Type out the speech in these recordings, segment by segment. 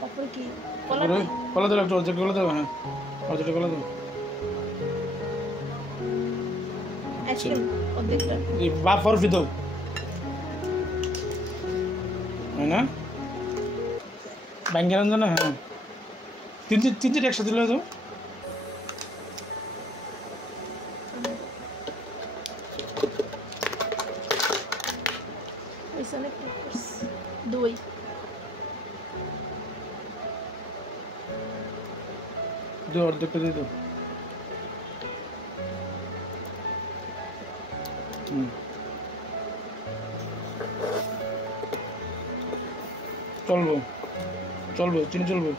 তারপর কি কলা দাও একটু অর্ধেক কলা দাও হ্যাঁ অর্ধেকটা কলা দাও আইসক্রিম অর্ধেকটা এই বাপ বরফি দাও হয় না ব্যাঙ্গের না হ্যাঁ তিনটে একসাথে দিলে তো দই অর্ধেকটা দিয়ে দাও চলবে চিনি চলবে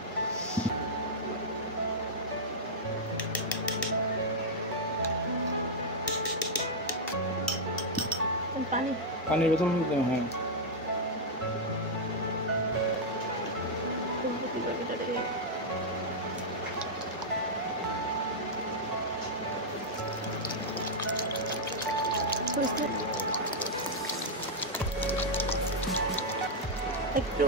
পানির বোতল দাও হ্যাঁ একটু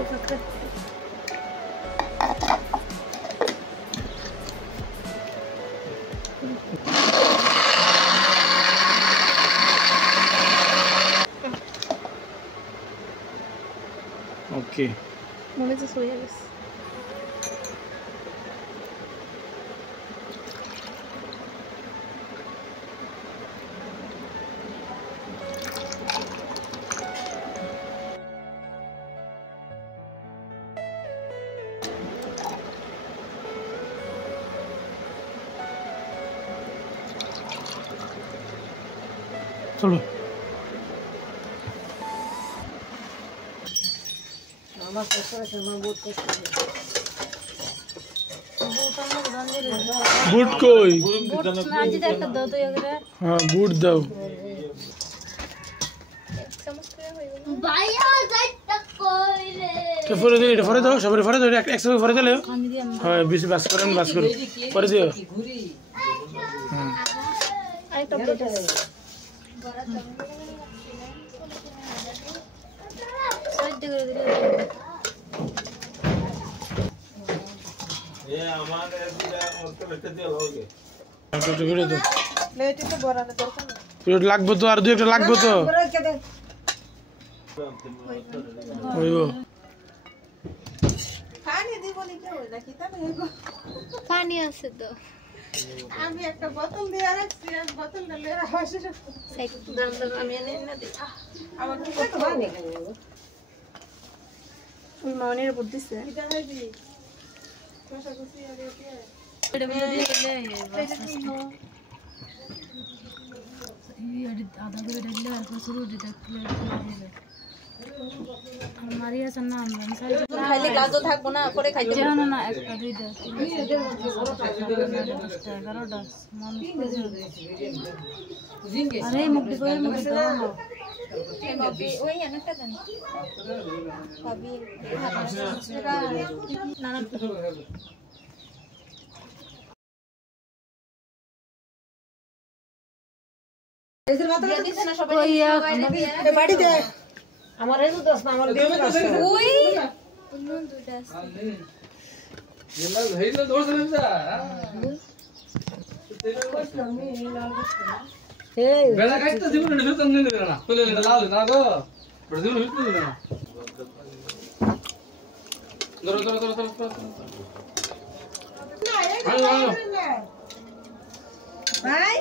ওকে মনে হচ্ছে হয়ে গেছে চলো বুট কই হ্যাঁ বুট দাও ফরে দিলে ফরে দাও সবাই ফরে দাও একসাথে ফরে দিলে হ্যাঁ বেশি বাস করেন বাস করো ফরে দিও হ্যাঁ আরেকটা প্লেট আছে সাইড করে দিলে ये हमारे ऐसा मत रखते दिया लोगे একটু করে দাও প্লেটে তো বড়ানো দরকার না প্লেট লাগবে তো আর দুই একটা লাগবে তো রেখে দে ওইগো পানি দিব নি কেউ নাকি তা না পানি আছে তো আমি একটা বোতল দিয়ে রাখছি আর বোতলটা লেরা হয়েছে দাম আমি এনে না দিই আমার তো পানি ওই মাওনের উপর দিছে এটা হইবি কষা কষি আর দিয়ে এটা মধ্যে দিয়ে দিলে আধা করে ঢেলে আর শুরু দিতে মারিয়া না আমরা খাইলে গাজল থাকবো না পরে খাইতে জানো না একটা দুইটা 11টা আরে মুক্তি করে মুক্তি দাও ভাবি ওই অনেকটা দেন ভাবি না না এসের মাথা দিছে না সবাই বাড়ি দে আমার এই দোস না আমার দিয়ে ওই অন্য দুটো আছে ये हेला दोस रहता এই बेला काट तो जीवन नहीं तो नहीं देना पहले लाल ना गो पर जीवन हिट नहीं देना दरो दरो दरो दरो না এই ভাই